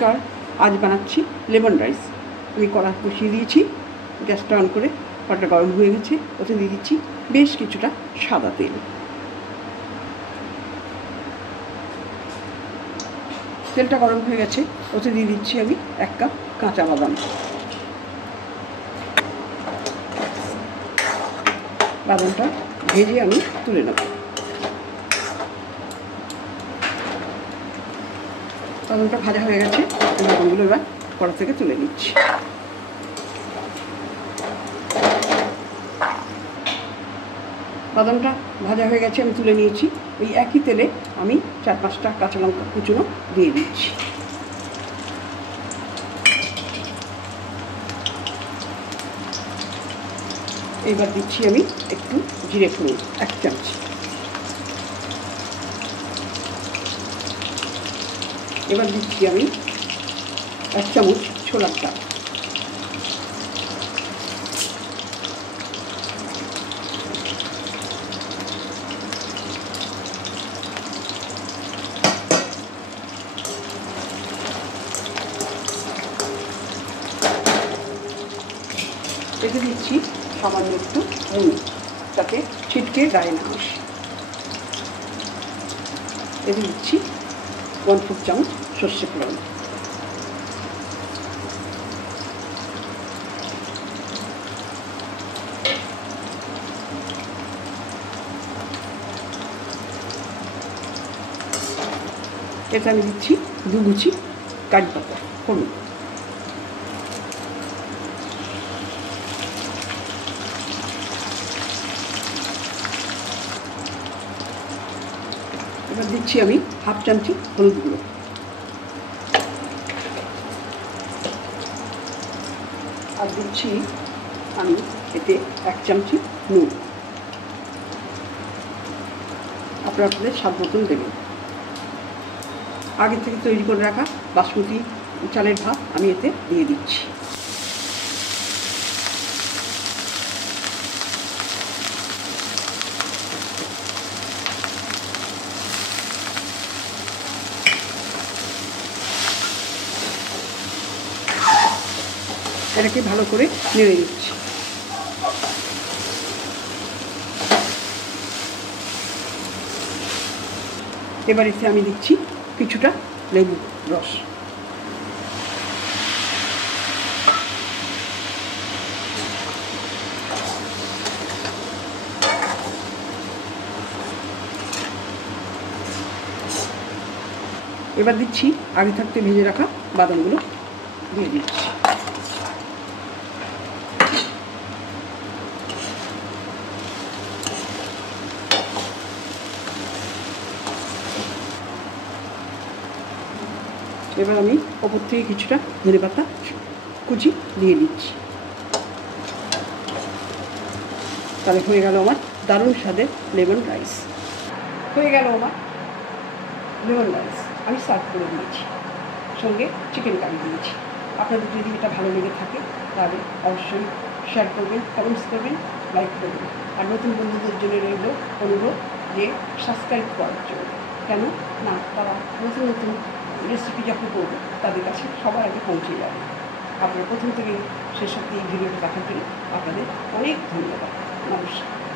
নমস্কার, আজ বানাচ্ছি লেমন রাইস। আমি কড়া বসিয়ে দিয়েছি, গ্যাসটা অন করে কড়াটা গরম হয়ে গেছে। ওতে দিয়ে দিচ্ছি বেশ কিছুটা সাদা তেল। তেলটা গরম হয়ে গেছে, ওতে দিয়ে দিচ্ছি আমি 1 কাপ কাঁচা বাদাম। বাদামটা ভেজে আমি তুলে নেব। বাদামটা ভাজা হয়ে গেছে, বাদামগুলো এবার কড়া থেকে তুলে নিচ্ছি। বাদামটা ভাজা হয়ে গেছে, আমি তুলে নিয়েছি। ওই একই তেলে আমি 4-5টা কাঁচা লঙ্কা কুচুনো দিয়ে দিচ্ছি। এবার দিচ্ছি আমি একটু জিরে ফোড়ন, 1 চামচ। এবার দিচ্ছি আমি 1 চামচ ছোলার ডাল। রেখে দিচ্ছি সামান্য একটু নুন, যাতে ছিটকে গায়ে না আসে। রেখে দিচ্ছি 1/4 চামচ সর্ষে ফোড়ন। এতে আমি দিচ্ছি 2 গুছি কারি পাতা ফোড়ন। এবার দিচ্ছি আমি 1/2 চামচি হলুদ গুঁড়ো। আর দিচ্ছি আমি এতে 1 চামচি নুন। আপনারা আপনাদের স্বাদ মতন দেবেন। আগে থেকে তৈরি করে রাখা বাসমতি চালের ভাত আমি এতে দিয়ে দিচ্ছি। এটাকে ভালো করে নেড়ে দিচ্ছি। এবার এতে আমি দিচ্ছি কিছুটা লেবু রস। এবার দিচ্ছি আগে থাকতে ভেজে রাখা বাদামগুলো দিয়ে দিচ্ছি। এবার আমি ওপর থেকে কিছুটা ধনেপাতা কুচি দিয়ে দিচ্ছি। তাহলে হয়ে গেল আমার দারুণ স্বাদের লেমন রাইস। হয়ে গেল আমার লেমন রাইস। আমি সার্ভ করে দিয়েছি, সঙ্গে চিকেন কারি দিয়েছি। আপনাদের যদি এটা ভালো লেগে থাকে তাহলে অবশ্যই শেয়ার করবেন, কমেন্টস করবেন, লাইক করবেন। আর নতুন বন্ধুদের জন্য রইল অনুরোধ যে সাবস্ক্রাইব করার জন্য। কেন না, তারা নতুন নতুন রেসিপি যখন করবে তাদের কাছে সবার আগে পৌঁছে যাবে। আপনারা প্রথম থেকে শেষ অবধি এই ভিডিওটা দেখার জন্য আপনাদের অনেক ধন্যবাদ। নমস্কার।